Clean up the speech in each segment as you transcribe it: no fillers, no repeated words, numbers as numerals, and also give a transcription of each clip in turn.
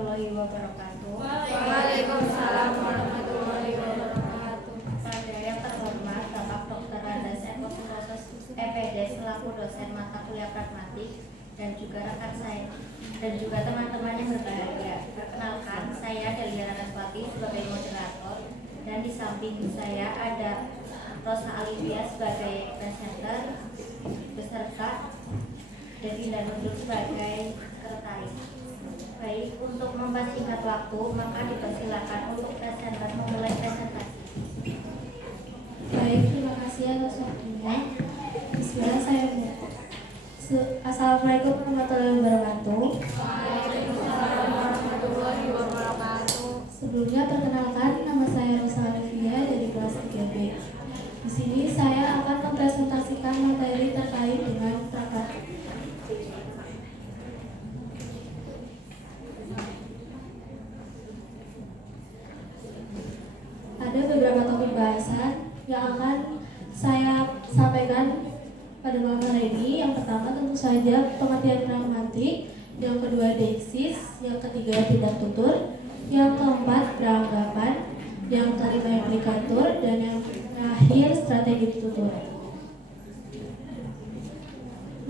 warahmatullahi wabarakatuh. Waalaikumsalam warahmatullahi wabarakatuh. Pada yang terhormat Bapak Dr. Andes EPD selaku dosen mata kuliah pragmatik dan juga rekan saya dan juga teman-teman yang berbahagia. Perkenalkan, saya Delia Ranaswati sebagai moderator dan di samping saya ada Rosa Alivia sebagai presenter beserta Devi dan Nurul sebagai sekretaris. Baik, untuk mempersingkat waktu, maka dipersilakan untuk presenter memulai presentasi. Baik, terima kasih atas waktunya. Bismillah, saya Assalamualaikum warahmatullahi wabarakatuh. Waalaikumsalam warahmatullahi wabarakatuh. Sebelumnya perkenalkan, nama saya Rosa Alivia dari kelas 3B. Di sini saya akan mempresentasikan materi terkait dengan pragmatik. Ada beberapa topik bahasan yang akan saya sampaikan pada malam hari ini. Yang pertama tentu saja pengertian pragmatik, yang kedua deiksis, yang ketiga tindak tutur, yang keempat beranggapan, yang kelima implikatur, dan yang terakhir strategi tutur.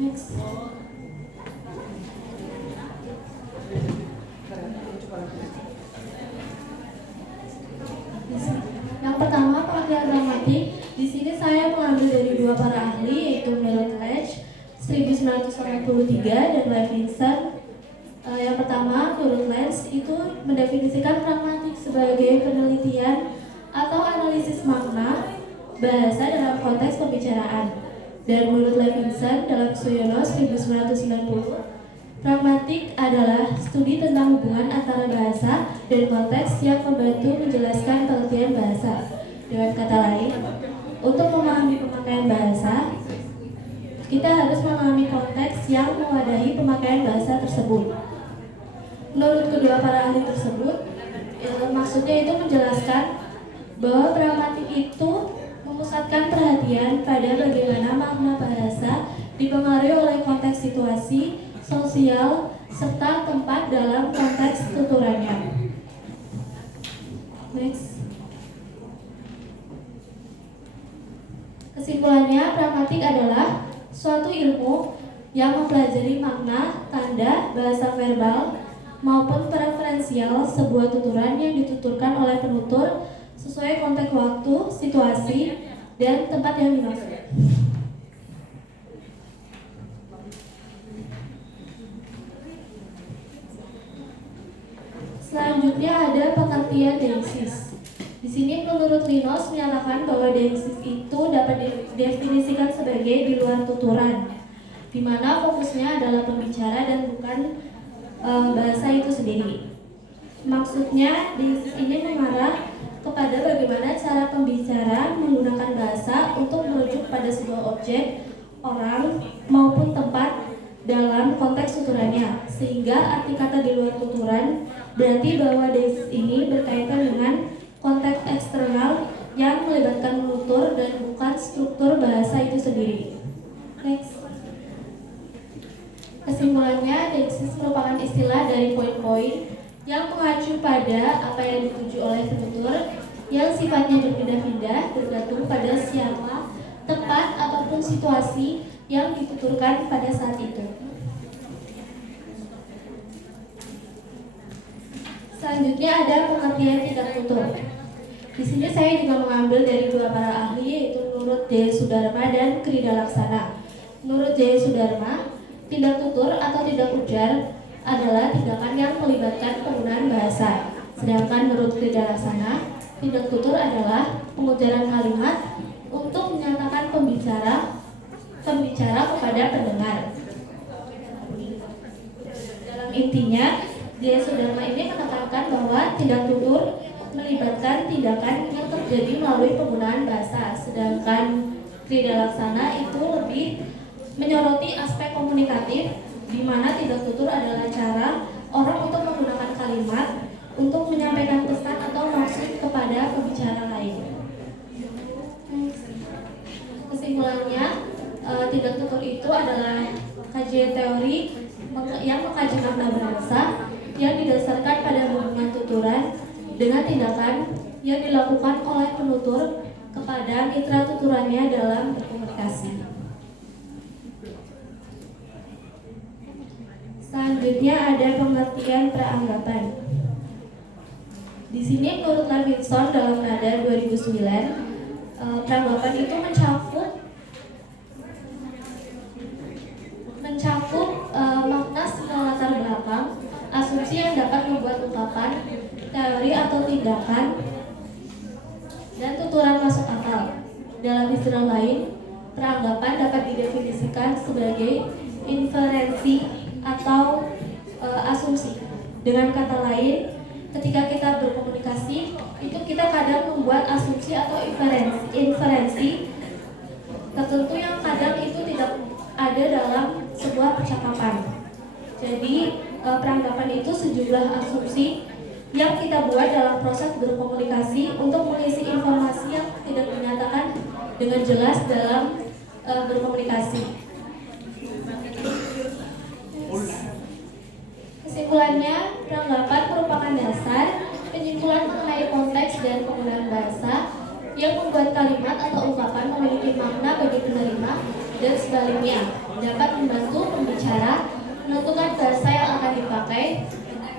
Next. Yang pertama pengertian pragmatik. Di sini saya mengambil dari dua para ahli, yaitu Merritt Ledge 1983 dan Levinson. Yang pertama, Merritt Ledge itu mendefinisikan pragmatik sebagai penelitian atau analisis makna bahasa dalam konteks pembicaraan. Dan menurut Levinson dalam Suyono 1990, pragmatik adalah studi tentang hubungan antara bahasa dan konteks yang membantu menjelaskan pengertian bahasa. Dengan kata lain, untuk memahami pemakaian bahasa, kita harus memahami konteks yang mewadahi pemakaian bahasa tersebut. Menurut kedua para ahli tersebut, maksudnya itu menjelaskan bahwa pragmatik itu memusatkan perhatian pada bagaimana makna bahasa dipengaruhi oleh konteks situasi, sosial, serta tempat dalam konteks tuturannya. Next. Kesimpulannya, pragmatik adalah suatu ilmu yang mempelajari makna, tanda, bahasa verbal, maupun preferensial sebuah tuturan yang dituturkan oleh penutur sesuai konteks waktu, situasi, dan tempat yang dimaksud. Selanjutnya ada pengertian deiksis. Di sini menurut Linus menyatakan bahwa deiksis itu dapat didefinisikan sebagai di luar tuturan, di mana fokusnya adalah pembicara dan bukan bahasa itu sendiri. Maksudnya deiksis ini mengarah kepada bagaimana cara pembicara menggunakan bahasa untuk merujuk pada sebuah objek, orang, maupun tempat dalam konteks tuturannya, sehingga arti kata di luar tuturan berarti bahwa deiksis ini berkaitan dengan konteks eksternal yang melibatkan penutur dan bukan struktur bahasa itu sendiri. Next. Kesimpulannya, deiksis merupakan istilah dari poin-poin yang mengacu pada apa yang dituju oleh penutur yang sifatnya berpindah-pindah bergantung pada siapa, tempat, ataupun situasi yang dituturkan pada saat itu. Selanjutnya ada pengertian tindak tutur. Di sini saya juga mengambil dari dua para ahli, yaitu Nurul J. Sudarma dan Krida Laksana. Menurut J. Sudarma, tindak tutur atau tindak ujar adalah tindakan yang melibatkan penggunaan bahasa. Sedangkan menurut Krida Laksana, tindak tutur adalah pengujaran kalimat untuk menyatakan pembicara kepada pendengar. Dalam intinya, J. Sudarma ini menekankan bahwa tindak tutur melibatkan tindakan yang terjadi melalui penggunaan bahasa, sedangkan Krida Laksana itu lebih menyoroti aspek komunikatif, di mana tindak tutur adalah cara orang untuk menggunakan kalimat untuk menyampaikan pesan atau maksud kepada pembicara lain. Kesimpulannya, tindak tutur itu adalah kajian teori yang mengkaji makna bahasa yang didasarkan pada hubungan tuturan dengan tindakan yang dilakukan oleh penutur kepada mitra tuturannya dalam berkomunikasi. Selanjutnya ada pengertian peranggapan. Di sini menurut Levinson dalam nada 2009, peranggapan itu mencakup makna semua latar belakang, asumsi yang dapat membuat ungkapan, teori atau tindakan, dan tuturan masuk akal. Dalam istilah lain, peranggapan dapat didefinisikan sebagai inferensi atau asumsi. Dengan kata lain, ketika kita berkomunikasi, itu kita kadang membuat asumsi atau inferensi tertentu yang kadang itu tidak ada dalam sebuah percakapan. Jadi peranggapan itu sejumlah asumsi yang kita buat dalam proses berkomunikasi untuk mengisi informasi yang tidak dinyatakan dengan jelas dalam berkomunikasi. Kesimpulannya, peranggapan merupakan dasar penyimpulan mengenai konteks dan penggunaan bahasa yang membuat kalimat atau ungkapan memiliki makna bagi penerima dan sebaliknya dapat membantu pembicara menentukan bahasa yang akan dipakai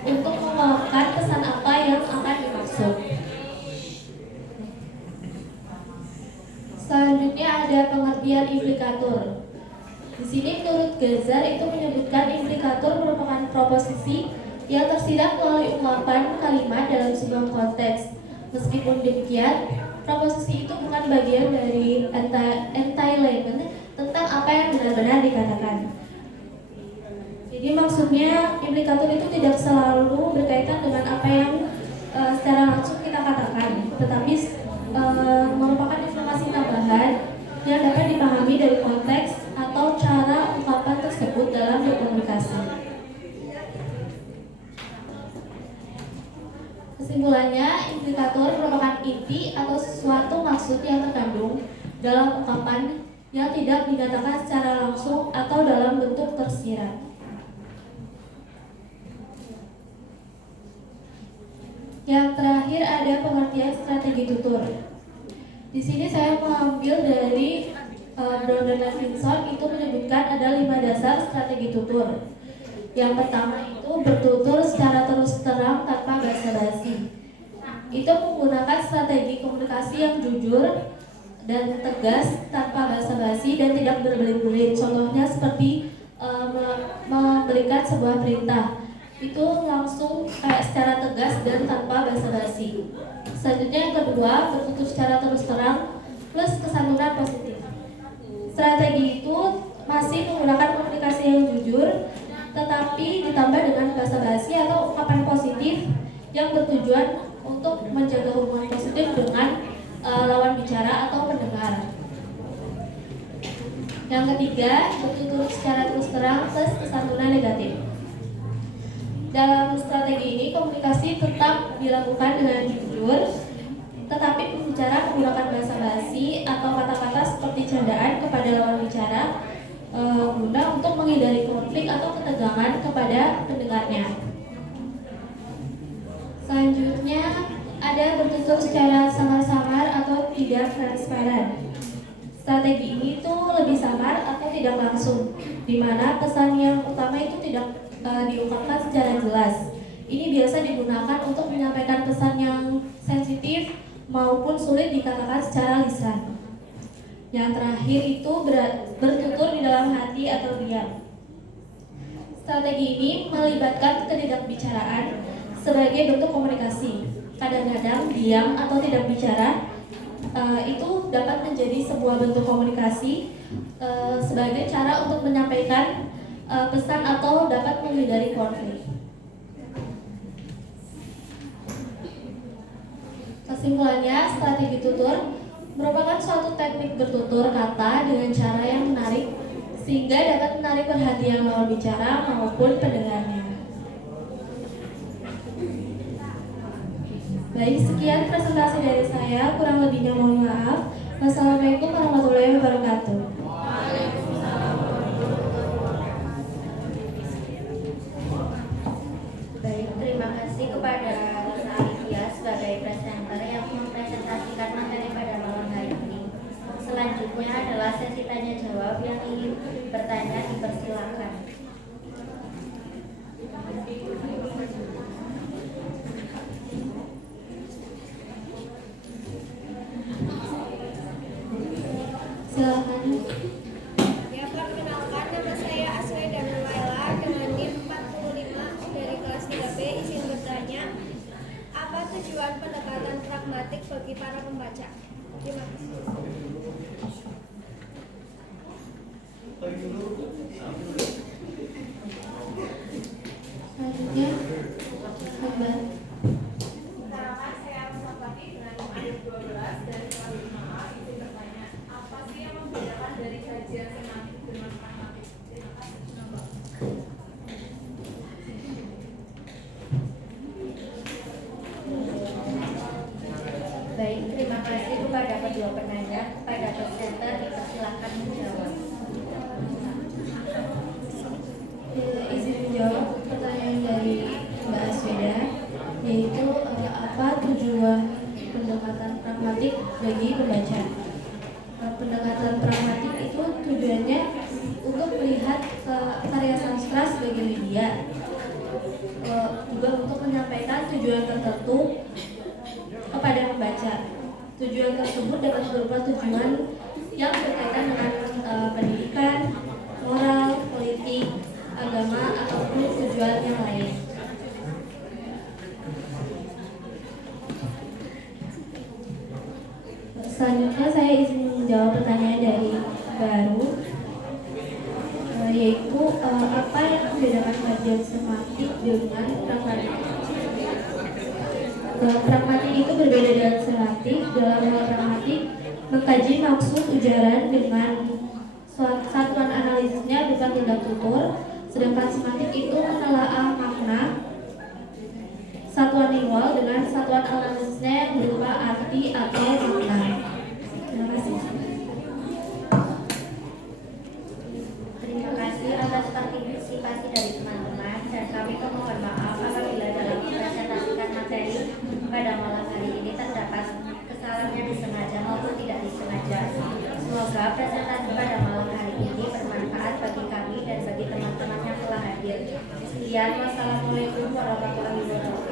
untuk membawakan pesan apa yang akan dimaksud. Selanjutnya ada pengertian implikatur. Di sini menurut Gazar itu menyebutkan implikatur merupakan proposisi yang tersirat melalui ungkapan kalimat dalam sebuah konteks. Meskipun demikian, proposisi itu bukan bagian dari entitlement tentang apa yang benar-benar dikatakan. Jadi maksudnya implikatur itu tidak selalu berkaitan dengan apa yang secara langsung kita katakan, tetapi merupakan informasi tambahan yang dapat dipahami dari konteks atau cara ungkapan tersebut dalam berkomunikasi. Kesimpulannya, implikatur merupakan inti atau sesuatu maksud yang terkandung dalam ungkapan yang tidak dinyatakan secara langsung atau dalam bentuk tersirat. Yang terakhir ada pengertian strategi tutur. Di sini saya mengambil dari Brown dan Levinson itu menyebutkan ada 5 dasar strategi tutur. Yang pertama itu bertutur secara terus terang tanpa basa-basi. Itu menggunakan strategi komunikasi yang jujur dan tegas tanpa basa-basi dan tidak berbelit-belit. Contohnya seperti memberikan sebuah perintah. Itu langsung secara tegas dan tanpa basa-basi. Selanjutnya yang kedua, bertutur secara terus terang plus kesantunan positif. Strategi itu masih menggunakan komunikasi yang jujur, tetapi ditambah dengan basa-basi atau ungkapan positif yang bertujuan untuk menjaga hubungan positif dengan lawan bicara atau pendengar. Yang ketiga, bertutur secara terus terang plus kesantunan negatif. Dalam strategi ini, komunikasi tetap dilakukan dengan jujur, tetapi pembicara menggunakan basa-basi atau kata-kata seperti candaan kepada lawan bicara guna untuk menghindari konflik atau ketegangan kepada pendengarnya. Selanjutnya ada bertutur secara samar-samar atau tidak transparan. Strategi ini tuh lebih samar atau tidak langsung, di mana pesan yang utama itu tidak diungkapkan secara jelas. Ini biasa digunakan untuk menyampaikan pesan yang sensitif maupun sulit dikatakan secara lisan. Yang terakhir itu bertutur di dalam hati atau diam. Strategi ini melibatkan ketidakbicaraan sebagai bentuk komunikasi. Kadang-kadang diam atau tidak bicara itu dapat menjadi sebuah bentuk komunikasi sebagai cara untuk menyampaikan pesan atau dapat menghindari konflik. Kesimpulannya, strategi tutur merupakan suatu teknik bertutur kata dengan cara yang menarik sehingga dapat menarik perhatian lawan bicara maupun pendengarnya. Baik, sekian presentasi dari saya, kurang lebihnya mohon maaf. Wassalamualaikum warahmatullahi wabarakatuh. Baik. membaca. Terima kasih. Selanjutnya, Akbar. Sekarang saya harus lagi dengan ayat 12 dari kelas 5A. Itu bertanya, apa sih yang membedakan dari kajian semantik dengan pragmatik? Terima kasih. Baik, terima kasih kepada kedua penanya. Kepada presenter dipersilakan menjawab. Izin menjawab pertanyaan dari Mbak Asweda, yaitu apa tujuan pendekatan pragmatik bagi pembaca? Pendekatan pragmatik itu tujuannya untuk melihat karya sastra sebagai media, juga untuk menyampaikan tujuan tertentu kepada pembaca. Tujuan tersebut dapat berupa tujuan yang berkaitan dengan pendidikan, moral, politik, agama, ataupun tujuan yang lain. Selanjutnya saya izin menjawab pertanyaan dari baru, yaitu apa yang membedakan kajian semantik dengan pragmatik. Pragmatik itu berbeda dengan semantik. Dalam hal pragmatik, mengkaji maksud ujaran dengan satuan analisisnya berupa tindak tutur, sedangkan semantik itu menelaah makna satuan lingual dengan satuan analisisnya yang berupa arti atau makna. Terima kasih. Terima kasih atas partisipasi dari teman-teman dan kami mohon maaf apabila dalam mempresentasikan materi pada malam hari ini terdapat kesalahan yang disengaja maupun tidak disengaja. Semoga presentasi pada malam hari ini bermanfaat bagi kami dan bagi teman-teman yang telah hadir. Sekian, wassalamualaikum warahmatullahi wabarakatuh.